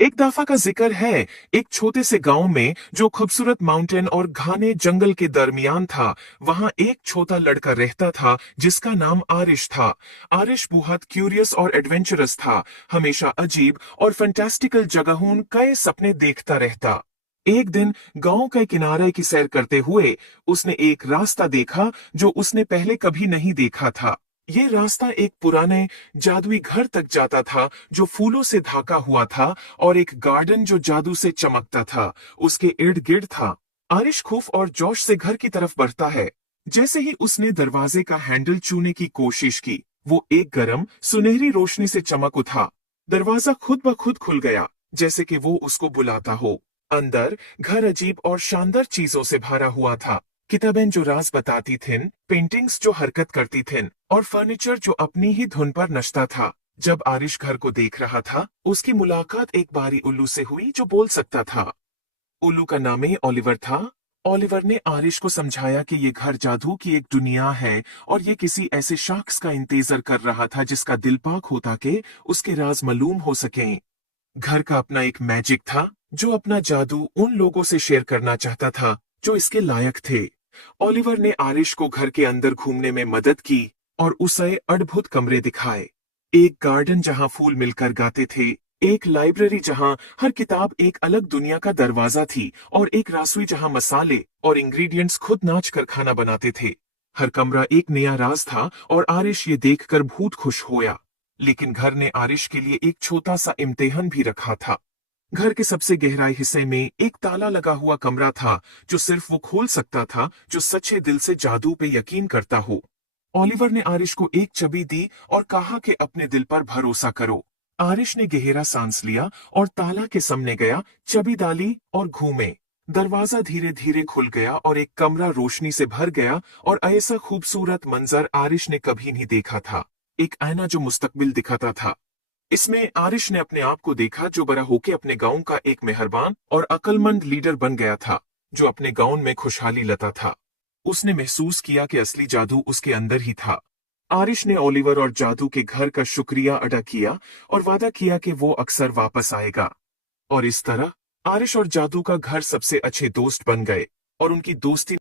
एक दफा का जिक्र है, एक छोटे से गांव में जो खूबसूरत माउंटेन और घने जंगल के दरमियान था। वहां एक छोटा लड़का रहता था जिसका नाम आरिश था। आरिश बहुत क्यूरियस और एडवेंचरस था। हमेशा अजीब और फैंटास्टिकल जगहों कई सपने देखता रहता। एक दिन गांव के किनारे की सैर करते हुए उसने एक रास्ता देखा जो उसने पहले कभी नहीं देखा था। ये रास्ता एक पुराने जादुई घर तक जाता था जो फूलों से ढका हुआ था, और एक गार्डन जो जादू से चमकता था उसके इर्द गिर्द था। आरिश खूफ और जोश से घर की तरफ बढ़ता है। जैसे ही उसने दरवाजे का हैंडल छूने की कोशिश की, वो एक गरम सुनहरी रोशनी से चमक उठा। दरवाजा खुद ब खुद खुल गया, जैसे कि वो उसको बुलाता हो। अंदर घर अजीब और शानदार चीजों से भरा हुआ था। किताबें जो राज बताती थीं, पेंटिंग्स जो हरकत करती थीं, और फर्नीचर जो अपनी ही धुन पर नचता था। जब आरिश घर को देख रहा था, उसकी मुलाकात एक बारी उल्लू से हुई जो बोल सकता था। उल्लू का नाम ही ओलिवर था। ओलिवर ने आरिश को समझाया कि ये घर जादू की एक दुनिया है, और ये किसी ऐसे शख्स का इंतजार कर रहा था जिसका दिल पाक हो ताकि उसके राज मालूम हो सकें। घर का अपना एक मैजिक था जो अपना जादू उन लोगों से शेयर करना चाहता था जो इसके लायक थे। ओलिवर ने आरिश को घर के अंदर घूमने में मदद की और उसे अद्भुत कमरे दिखाए। एक गार्डन जहां फूल मिलकर गाते थे, एक लाइब्रेरी जहां हर किताब एक अलग दुनिया का दरवाजा थी, और एक रसोई जहां मसाले और इंग्रेडिएंट्स खुद नाच कर खाना बनाते थे। हर कमरा एक नया राज था और आरिश ये देखकर बहुत खुश होया। लेकिन घर ने आरिश के लिए एक छोटा सा इम्तिहान भी रखा था। घर के सबसे गहराई हिस्से में एक ताला लगा हुआ कमरा था जो सिर्फ वो खोल सकता था जो सच्चे दिल से जादू पे यकीन करता हो। ओलिवर ने आरिश को एक चाबी दी और कहा कि अपने दिल पर भरोसा करो। आरिश ने गहरा सांस लिया और ताला के सामने गया, चाबी डाली और घूमे। दरवाजा धीरे धीरे खुल गया और एक कमरा रोशनी से भर गया, और ऐसा खूबसूरत मंजर आरिश ने कभी नहीं देखा था। एक आईना जो मुस्तकबिल दिखाता था। इसमें आरिश ने अपने आप को देखा जो बड़ा होके अपने गांव का एक मेहरबान और अक्लमंद लीडर बन गया था, जो अपने गांव में खुशहाली लाता था। उसने महसूस किया कि असली जादू उसके अंदर ही था। आरिश ने ओलिवर और जादू के घर का शुक्रिया अदा किया और वादा किया कि वो अक्सर वापस आएगा। और इस तरह आरिश और जादू का घर सबसे अच्छे दोस्त बन गए, और उनकी दोस्ती